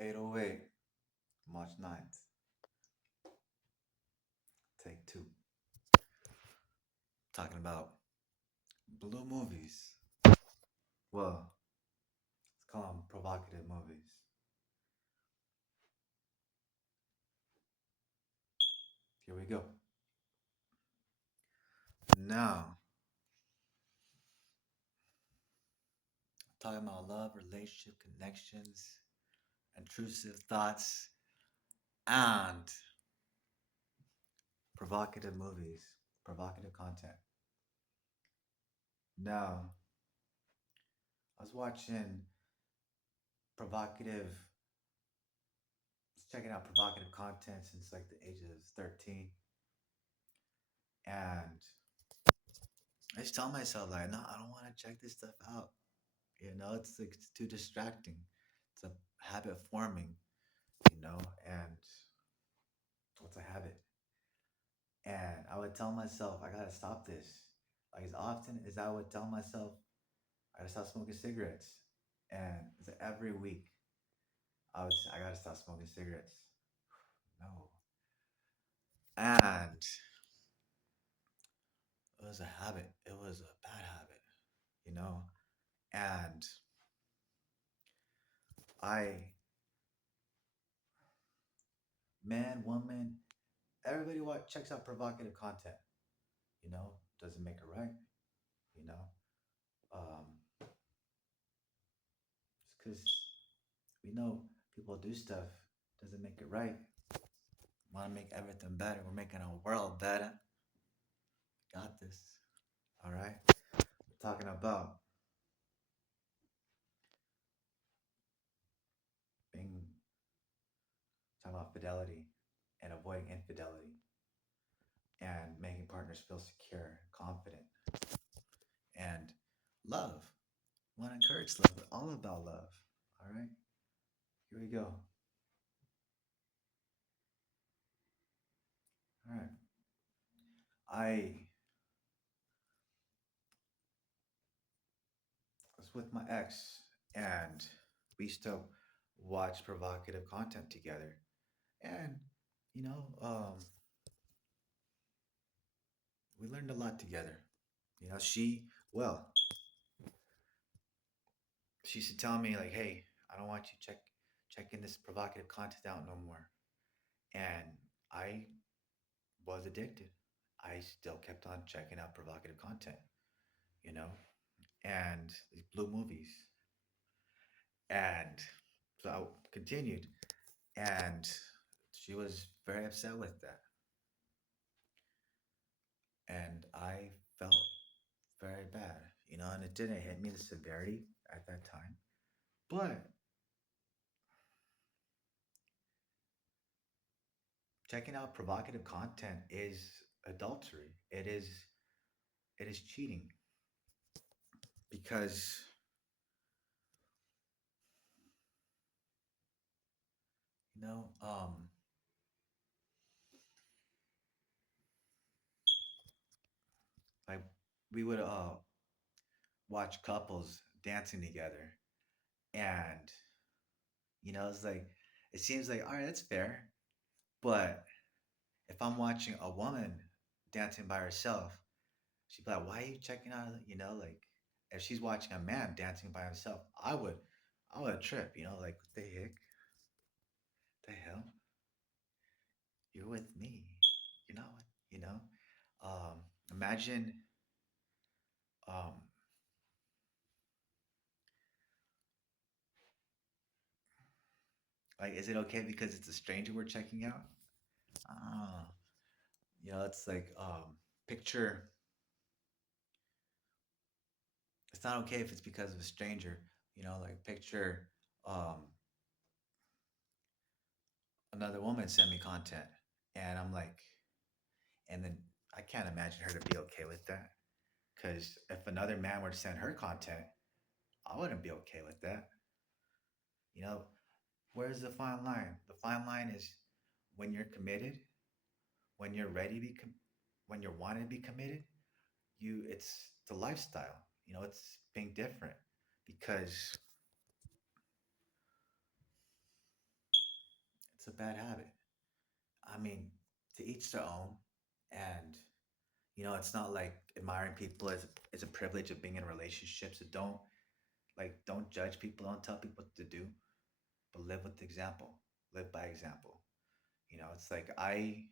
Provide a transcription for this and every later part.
808, March 9th. Take two. Talking about blue movies. Well, let's call them provocative movies. Here we go. Now, talking about love, relationship, connections, intrusive thoughts, and provocative movies, provocative content. Now, I was watching provocative, checking out provocative content since like the age of 13. And I just tell myself, like, no, I don't want to check this stuff out. It's like it's too distracting. It's a habit forming, and what's a habit? And I would tell myself, I gotta stop this. Like as often as I would tell myself, I gotta stop smoking cigarettes. And it's like every week, I would say, I gotta stop smoking cigarettes. No. And it was a habit. It was a bad habit, you know? And I, man, woman, everybody checks out provocative content, doesn't make it right, you know? Um, because we know people do stuff, doesn't make it right. Want to make everything better. We're making our world better. Got this. All right. We're talking about being, talking about fidelity and avoiding infidelity and making partners feel secure, confident, and love. Want to encourage love. We're all about love. All right. Here we go. All right. I was with my ex and we used to watch provocative content together. And, you know, um, we learned a lot together. Well, she used to tell me like, "Hey, I don't want you checking this provocative content out no more." And I was addicted. I still kept on checking out provocative content, you know, and these blue movies. And so I continued, and she was very upset with that, and I felt very bad, and it didn't hit me the severity at that time, but checking out provocative content is adultery. It is cheating because you know like we would watch couples dancing together, and it's like it seems like all right, that's fair, but if I'm watching a woman dancing by herself, she'd be like, why are you checking out, like if she's watching a man dancing by himself, I would trip, like what the heck, the hell, you're with me, you know you know imagine, um like, is it okay because it's a stranger we're checking out? Ah, it's like, picture, it's not okay if it's because of a stranger, like picture, um another woman send me content, and I'm like, and then I can't imagine her to be okay with that, because if another man were to send her content, I wouldn't be okay with that. You know, where's the fine line? The fine line is when you're committed, when you're ready to when you're wanting to be committed, it's the lifestyle. It's being different because a bad habit. I mean, to each their own. And it's not like admiring people is a privilege of being in relationships. So don't judge people, don't tell people what to do, but live with example. Live by example. It's like I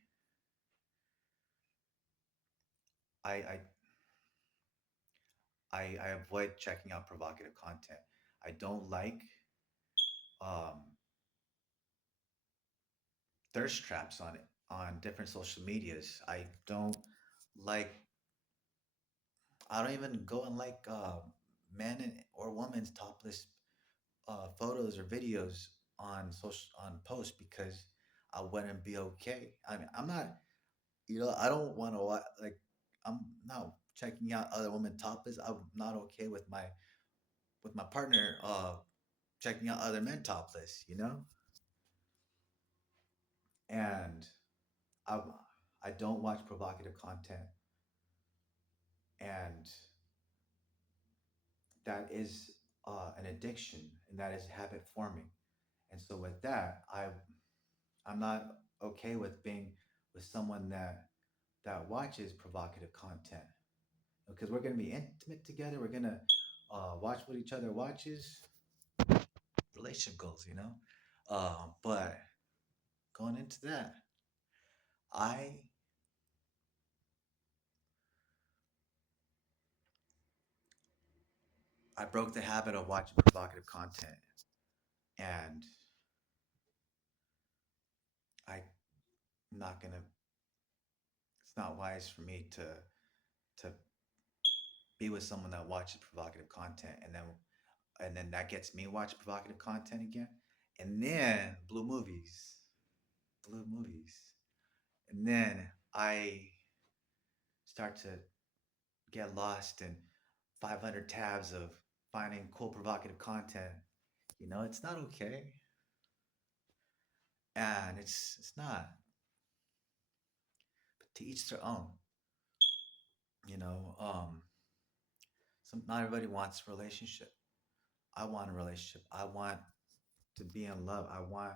I avoid checking out provocative content. I don't like um, thirst traps on different social medias. Like. I don't even go and like men or women's topless photos or videos on social on posts because I wouldn't be okay. I mean, I'm not. I don't want to like. I'm not checking out other women topless. I'm not okay with my partner checking out other men topless. And I I don't watch provocative content, and that is an addiction, and that is habit forming. And so with that, I'm not okay with being with someone that watches provocative content because we're gonna be intimate together. We're gonna watch what each other watches. Relationship goals. But going into that, I I broke the habit of watching provocative content, and I'm not gonna. It's not wise for me to be with someone that watches provocative content, and then that gets me watch provocative content again, and then blue movies, and then I start to get lost in 500 tabs of finding cool provocative content. It's not okay, and it's not. But to each their own. You know, um, not everybody wants a relationship. I want a relationship. I want to be in love. I want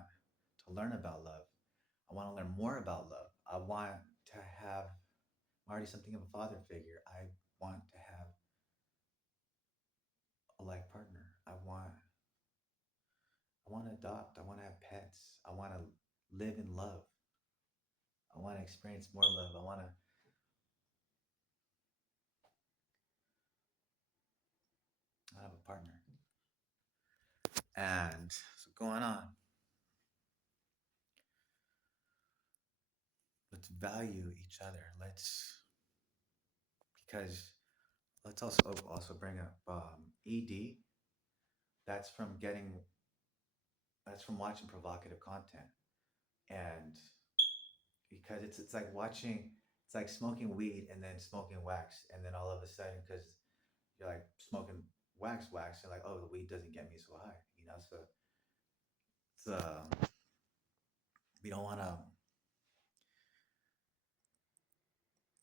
to learn about love. I want to learn more about love. I want to have already something of a father figure. I want to have a life partner. I want to adopt. I want to have pets. I want to live in love. I want to experience more love. I want to have a partner. And so going on, let's value each other. Because let's also bring up ED. That's from getting that's from watching provocative content, and because it's like watching it's like smoking weed and then smoking wax, and then all of a sudden, because you're like smoking wax, you're like, oh, the weed doesn't get me so high. So it's we don't want to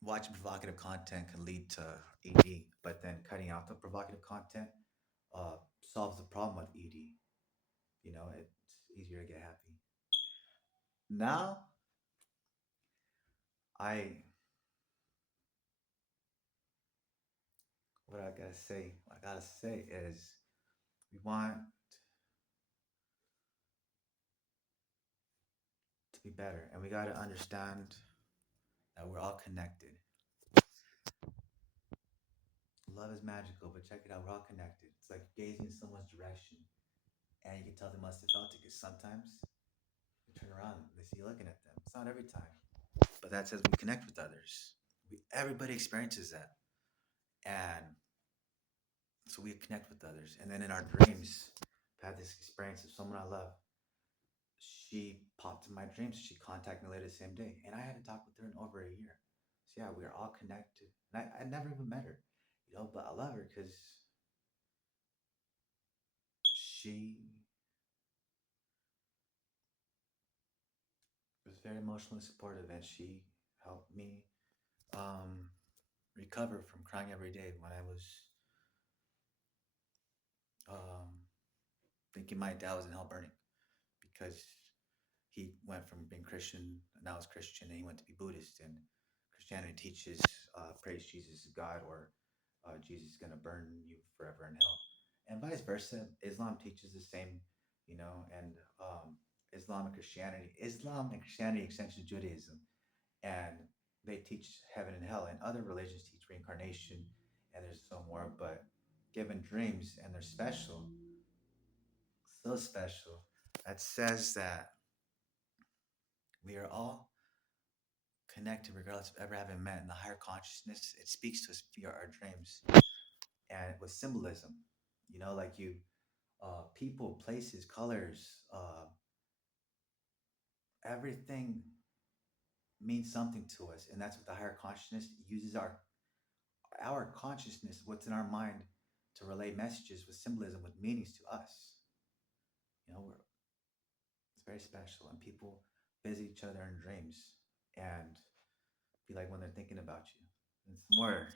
watching provocative content can lead to ED, but then cutting out the provocative content solves the problem with ED. It's easier to get happy. Now, I what I gotta say is we want to be better, and we gotta understand that we're all connected. Love is magical, but check it out, we're all connected. It's like gazing in someone's direction, and you can tell they must have felt it because sometimes they turn around and they see you looking at them. It's not every time, but that's as we connect with others. Everybody experiences that, and so we connect with others. And then in our dreams, I've had this experience of someone I love. She popped in my dreams. She contacted me later the same day, and I hadn't talked with her in over a year. So yeah, we are all connected. And I never even met her, but I love her because she was very emotionally supportive, and she helped me um, recover from crying every day when I was um, thinking my dad was in hell burning because he went from being Christian, now he's Christian, and he went to be Buddhist. And Christianity teaches praise Jesus is God, or Jesus is going to burn you forever in hell, and vice versa. Islam teaches the same, and Islam and Christianity extends to Judaism, and they teach heaven and hell, and other religions teach reincarnation, and there's so more. But given dreams, and they're special, so special, that says that we are all connected regardless of ever having met in the higher consciousness. It speaks to us via our dreams and with symbolism, like you, people, places, colors, everything means something to us. And that's what the higher consciousness uses our consciousness, what's in our mind, to relay messages with symbolism, with meanings to us. It's very special. And people visit each other in dreams and be like when they're thinking about you. It's more,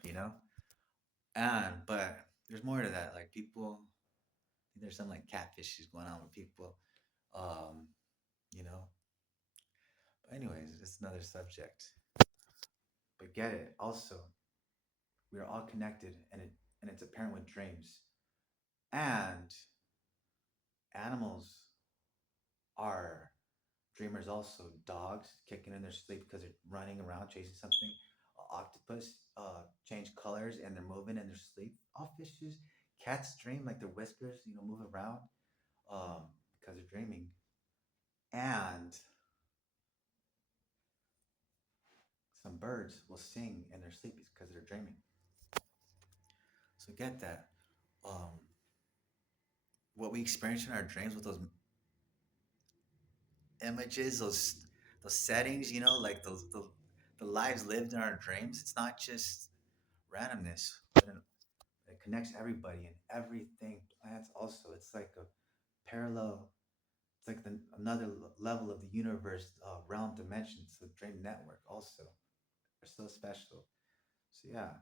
but there's more to that. Like people, I think there's some like catfishes going on with people. Um, you know. But anyways, it's another subject. But get it. Also, we are all connected, and it's apparent with dreams. And animals are dreamers also. Dogs kicking in their sleep because they're running around chasing something. Octopus change colors and they're moving in their sleep. All fishes, cats dream like their whiskers, move around um, because they're dreaming. And some birds will sing in their sleep because they're dreaming. So get that. Um, what we experience in our dreams with those images, those settings, like the lives lived in our dreams. It's not just randomness, but it connects everybody and everything. Plants also. It's like a parallel. It's like another level of the universe, realm, dimensions. The dream network also. They're so special. So yeah,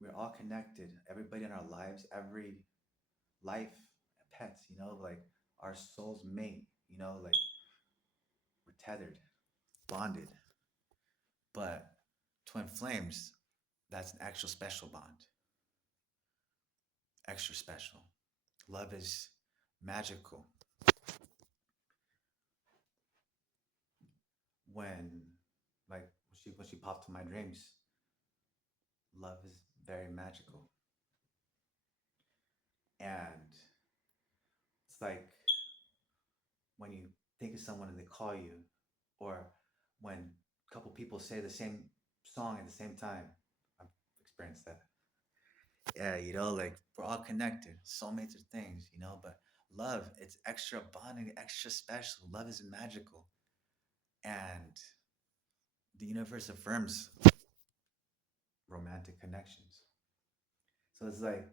we're all connected. Everybody in our lives, every life, pets. Like our souls mate. Like we're tethered, bonded. But twin flames, that's an extra special bond. Extra special. Love is magical. When when she popped in my dreams, love is very magical. And it's like when you think of someone and they call you, or when a couple people say the same song at the same time. I've experienced that. Yeah, like we're all connected. Soulmates are things, but love, it's extra bonding, extra special. Love is magical. And the universe affirms romantic connections. So it's like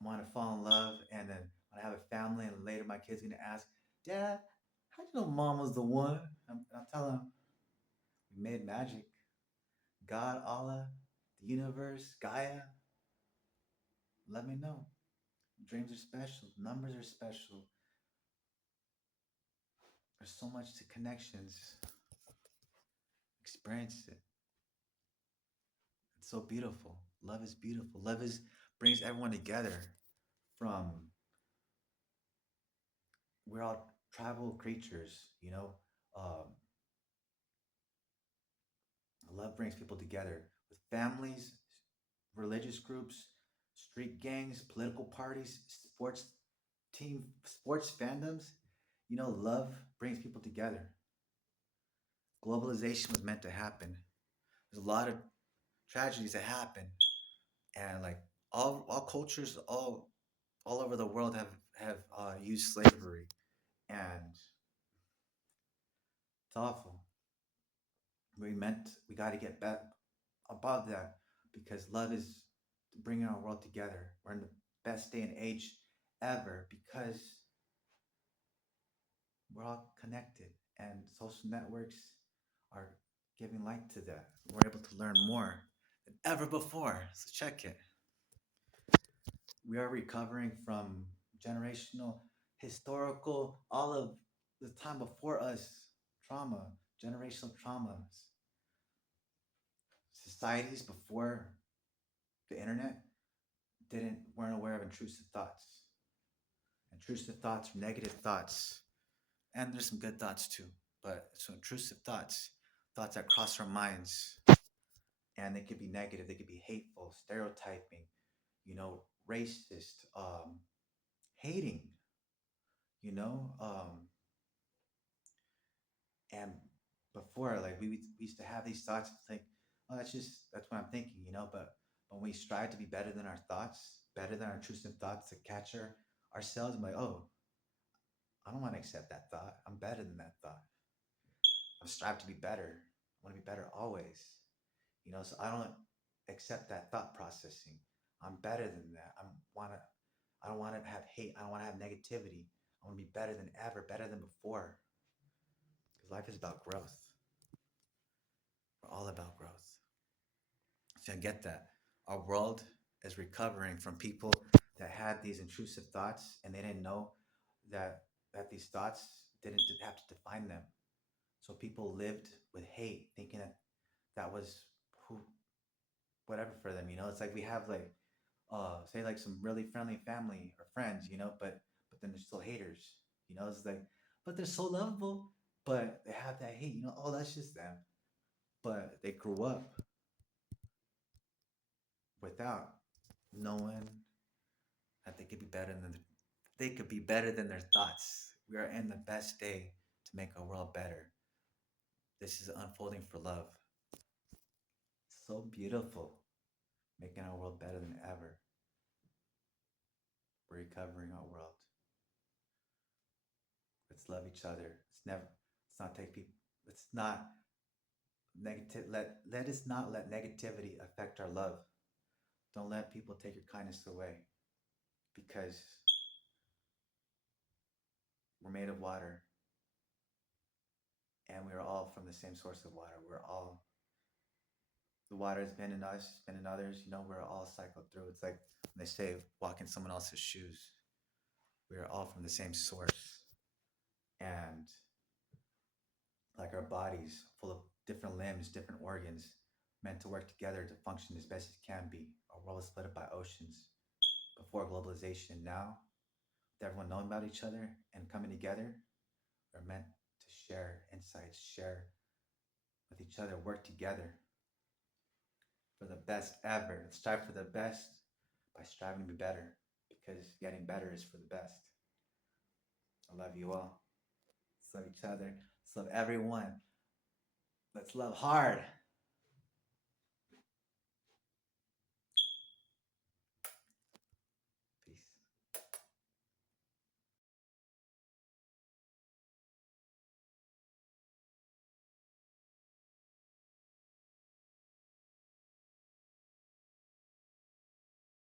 I want to fall in love, and then when I have a family, and later my kid's gonna ask, "Dad, how'd you know Mom was the one?" I'll tell him we made magic. God, Allah, the universe, Gaia, let me know. Dreams are special. Numbers are special. There's so much to connections. Experience it. It's so beautiful. Love is beautiful. Love is brings everyone together. From we're all tribal creatures, Um, love brings people together with families, religious groups, street gangs, political parties, sports fandoms. Love brings people together. Globalization was meant to happen. There's a lot of tragedies that happen, and like all cultures, all over the world have used slavery, and it's awful. We got to get back above that because love is bringing our world together. We're in the best day and age ever because we're all connected, and social networks are giving light to that. We're able to learn more than ever before. So check it. We are recovering from generational, historical, all of the time before us, trauma, generational traumas, societies before the internet didn't weren't aware of intrusive thoughts, negative thoughts, and there's some good thoughts too. But so intrusive thoughts, thoughts that cross our minds, and they could be negative, they could be hateful, stereotyping, racist, hating, you know, and before like we used to have these thoughts and think, oh, that's what I'm thinking, but when we strive to be better than our thoughts, better than our intrusive thoughts to catch ourselves, I'm like, oh, I don't want to accept that thought. I'm better than that thought. I strive to be better. I want to be better always. So I don't accept that thought processing. I'm better than that. I don't want to have hate. I don't want to have negativity. I want to be better than ever, better than before. Because life is about growth. We're all about growth. So I get that. Our world is recovering from people that had these intrusive thoughts and they didn't know that these thoughts didn't have to define them. So people lived with hate, thinking that that was who, whatever for them. It's like we have like, say like some really friendly family or friends, but then they're still haters. It's like, but they're so lovable, but they have that hate. Oh, that's just them. But they grew up without knowing that they could be better than their thoughts. We are in the best day to make our world better. This is unfolding for love. So beautiful, making our world better than ever. We're recovering our world. Let's love each other. Let's not take people, let's not let us not let negativity affect our love. Don't let people take your kindness away because we're made of water and we're all from the same source of water. The water has been in us, been in others, we're all cycled through. It's like when they say walk in someone else's shoes. We are all from the same source. And like our bodies, full of different limbs, different organs, meant to work together to function as best it can be. Our world is split up by oceans before globalization. Now, with everyone knowing about each other and coming together, we're meant to share insights, share with each other, work together for the best ever. Strive for the best by striving to be better because getting better is for the best. I love you all. Let's love each other. Let's love everyone. Let's love hard.